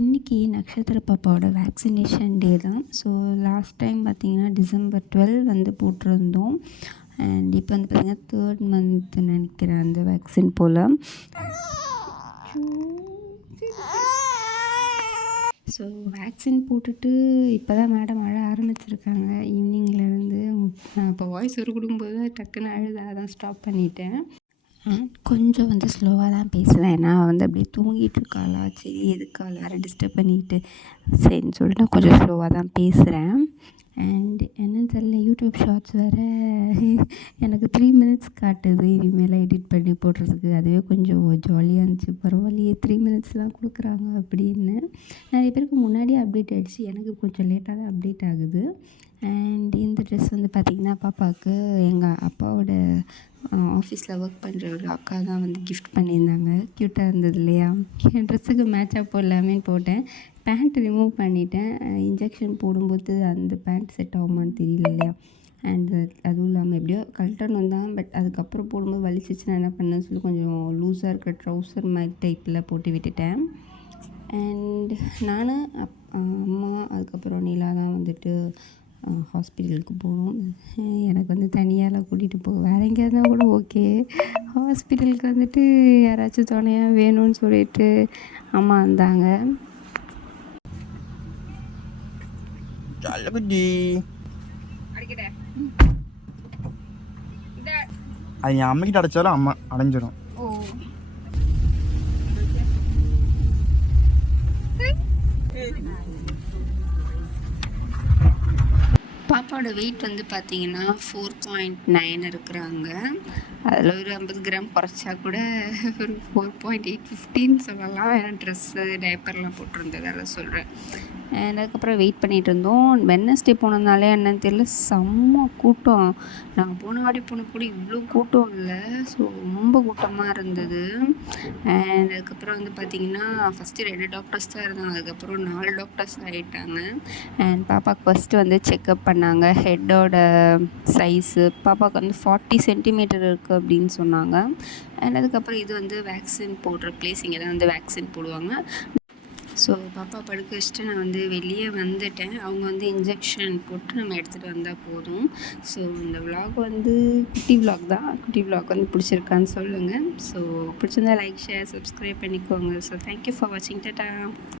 இன்றைக்கி நக்ஷத்திர பாப்பாவோட வேக்சினேஷன் டே தான். ஸோ லாஸ்ட் டைம் பார்த்திங்கன்னா December 12 வந்து போட்டிருந்தோம். அண்ட் இப்போ வந்து பார்த்திங்கன்னா 3rd month நினைக்கிறேன் அந்த வேக்சின் போல். ஸோ வேக்சின் போட்டுட்டு இப்போ தான் மேடம் அழ ஆரம்பிச்சிருக்காங்க ஈவினிங்லேருந்து. நான் இப்போ வாய்ஸ் கொடுக்கும்போது டக்குன்னு அழுத, அதான் ஸ்டாப் பண்ணிட்டேன். கொஞ்சம் வந்து ஸ்லோவாக தான் பேசுவேன். ஏன்னா வந்து அப்படியே தூங்கிட்டு இருக்காளா, சரி எதுக்கு வேறு டிஸ்டர்ப் பண்ணிக்கிட்டு சரின்னு சொல்லிட்டு நான் கொஞ்சம் ஸ்லோவாக தான் பேசுகிறேன். அண்ட் என்னன்னு தெரியல, யூடியூப் ஷார்ட்ஸ் வேறு எனக்கு 3 minutes காட்டுது இனிமேல் எடிட் பண்ணி போடுறதுக்கு. அதுவே கொஞ்சம் ஜாலியாக இருந்துச்சு. பரவாயில்லையே 3 minutesலாம் கொடுக்குறாங்க அப்படின்னு. நிறைய பேருக்கு முன்னாடியே அப்டேட் ஆகிடுச்சு, எனக்கு கொஞ்சம் லேட்டாக தான் அப்டேட் ஆகுது. அண்ட் இந்த ட்ரெஸ் வந்து பார்த்திங்கன்னா பாப்பாவுக்கு எங்கள் அப்பாவோட ஆஃபீஸில் ஒர்க் பண்ணுற ஒரு அக்கா தான் வந்து கிஃப்ட் பண்ணியிருந்தாங்க. க்யூட்டாக இருந்தது இல்லையா? என் ட்ரெஸ்ஸுக்கு மேட்சாக போடலாமேன்னு போட்டேன். பேண்ட் ரிமூவ் பண்ணிட்டேன். இன்ஜெக்ஷன் போடும்போது அந்த பேண்ட் செட் ஆகுமான்னு தெரியல இல்லையா? அண்ட் அதுவும் இல்லாமல் எப்படியோ கழட்டணும் தான். பட் அதுக்கப்புறம் போடும்போது வலிச்சிச்சு. நான் என்ன பண்ணேன்னு சொல்லி கொஞ்சம் லூஸாக இருக்கிற ட்ரௌசர் மாதிரி டைப்பில் போட்டு விட்டுட்டேன். அண்ட் நான் அம்மா அதுக்கப்புறம் நிலா தான் வந்துட்டு ஹாஸ்பிட்டலுக்கு போகணும். எனக்கு வந்து தனியாலாம் கூட்டிகிட்டு போக வேறு எங்கேயா இருந்தால் கூட ஓகே. ஹாஸ்பிட்டலுக்கு வந்துட்டு யாராச்சும் துணையாக வேணும்னு சொல்லிட்டு அம்மா வந்தாங்க. அது என் அம்மைக்கிட்ட அடைச்சாலும் அம்மா அடைஞ்சிரும். பாப்பாவோட வெயிட் வந்து பார்த்திங்கன்னா 4.9 இருக்கிறாங்க. அதில் ஒரு 50 கிராம் குறைச்சா கூட ஒரு 4.8-15 சொல்லலாம். ஏன்னா ட்ரெஸ்ஸு டைப்பர்லாம் போட்டிருந்ததால சொல்கிறேன். அண்ட் அதுக்கப்புறம் வெயிட் பண்ணிகிட்டு இருந்தோம். வெட்னஸ்டே போனதுனாலே என்னன்னு தெரியல, செம்ம கூட்டம். நாங்கள் போன வாட்டி போனப்போ இவ்வளோ கூட்டம் இல்லை. ஸோ ரொம்ப கூட்டமாக இருந்தது. அண்ட் அதுக்கப்புறம் வந்து பார்த்திங்கன்னா ஃபஸ்ட்டு 2 டாக்டர்ஸ் தான் இருந்தாங்க. அதுக்கப்புறம் 4 டாக்டர்ஸ் ஆகிட்டாங்க. அண்ட் பாப்பாவுக்கு ஃபஸ்ட்டு வந்து செக்கப் பண்ணாங்க. ஹெட்டோட சைஸு பாப்பாவுக்கு வந்து 40 சென்டிமீட்டர் இருக்குது அப்படின்னு சொன்னாங்க. அண்ட் அதுக்கப்புறம் இது வந்து வேக்சின் போடுற பிளேஸ், இங்கே தான் வந்து வேக்சின் போடுவாங்க. ஸோ பாப்பா படுக்க வச்சுட்டு நான் வந்து வெளியே வந்துட்டேன். அவங்க வந்து இன்ஜெக்ஷன் போட்டு நம்ம எடுத்துகிட்டு வந்தால் போதும். ஸோ இந்த விலாக் வந்து குட்டி விலாக் தான். குட்டி விலாக் வந்து பிடிச்சிருக்கான்னு சொல்லுங்கள். ஸோ பிடிச்சிருந்தா லைக், ஷேர், சப்ஸ்கிரைப் பண்ணிக்கோங்க. ஸோ தேங்க்யூ ஃபார் வாட்சிங். டாடா.